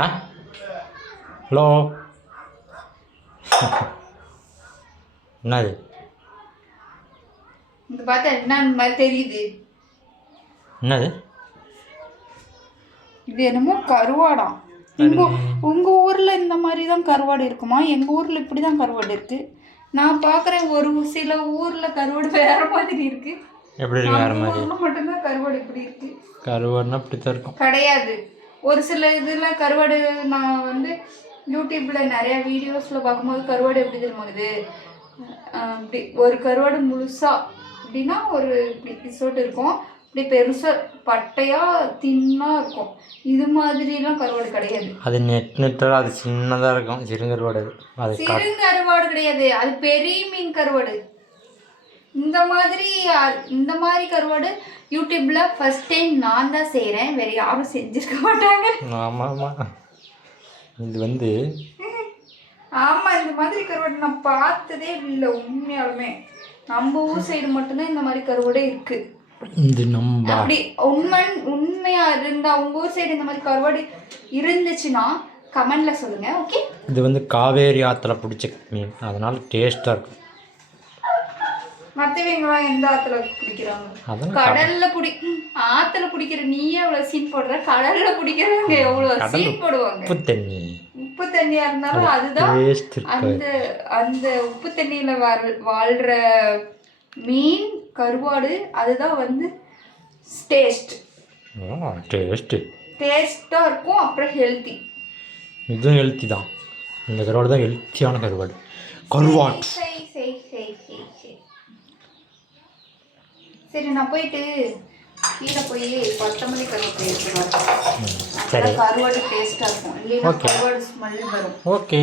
ஆ hello என்னது இந்த பார்த்தா என்ன மாதிரி தெரியுது? என்னது இது என்னமோ கருவாடா. உங்க ஊர்ல இந்த மாதிரி தான் கருவாடு இருக்குமா? எங்க ஊர்ல இப்படி தான் கருவாடு இருக்கு. நான் பார்க்குறேன் ஒரு சில ஊர்ல கருவாடு வேற மாதிரி இருக்கு. எப்படி இருக்கு வேற மாதிரி? ஊர்ல மட்டும்தான் கருவாடு இப்படி இருக்கு. கருவாடுனா இப்படி தான் இருக்கும். கிடையாது. ஒரு சில இதில் கருவாடு நான் வந்து யூடியூப்பில் நிறையா வீடியோஸில் பார்க்கும்போது கருவாடு எப்படி தெரியுமாங்குது, இப்படி ஒரு கருவாடு முழுசாக அப்படின்னா ஒரு இப்படி பிசோட்டு இருக்கும், இப்படி பெருசாக பட்டையாக தின்னாக இருக்கும். இது மாதிரிலாம் கருவாடு கிடையாது. அது நெட்டோட அது சின்னதாக இருக்கும். சிறுங்கருவாடு அது சிறுங்கருவாடு கிடையாது, அது பெரிய மீன் கருவாடு. இந்த மாதிரி கருவாடு யூடியூப்ல ஃபர்ஸ்ட் டைம் நான் தான் செய்கிறேன், வேற யாரும் செஞ்சிருக்க மாட்டாங்க. ஆமாம் ஆமாம். இது வந்து ஆமாம், இந்த மாதிரி கருவாடு நான் பார்த்ததே இல்லை உண்மையாலுமே. நம்ம ஊர் சைடு மட்டும்தான் இந்த மாதிரி கருவாடே இருக்கு. இது நம்ம அப்படி உண்மையா இருந்தா உங்க ஊர் சைடு இந்த மாதிரி கருவாடு இருந்துச்சுன்னா கமெண்ட்ல சொல்லுங்க. ஓகே, இது வந்து காவேரி ஆற்றுல பிடிச்ச மீன், அதனால டேஸ்ட்டாக இருக்கும். மற்றவங்களாம் எந்த ஆற்றுல பிடிக்கிறாங்க? கடல்ல ஆற்றுல பிடிக்கிற நீயே எவ்வளோ சீன் போடுற, கடல்ல பிடிக்கிறவங்க எவ்வளோ சீன் போடுவாங்க. உப்பு தண்ணியா இருந்தாலும் அதுதான் அந்த உப்பு தண்ணியில வாழ்ற மீன் கருவாடு, அதுதான் வந்து டேஸ்ட்டாக இருக்கும். அப்புறம் ஹெல்த்தி, இதுவும் ஹெல்த்தி தான். இந்த கருவாடு தான் ஹெல்த்தியான கருவாடு. சரி, நான் போயிட்டு கீழே போய் கொத்தமல்லி கருவேப்பிலை எடுத்துக்கலாம். கருவாடு டேஸ்ட்டாக இருக்கும், இல்லைன்னா கருவாடு ஸ்மெல் வரும். ஓகே.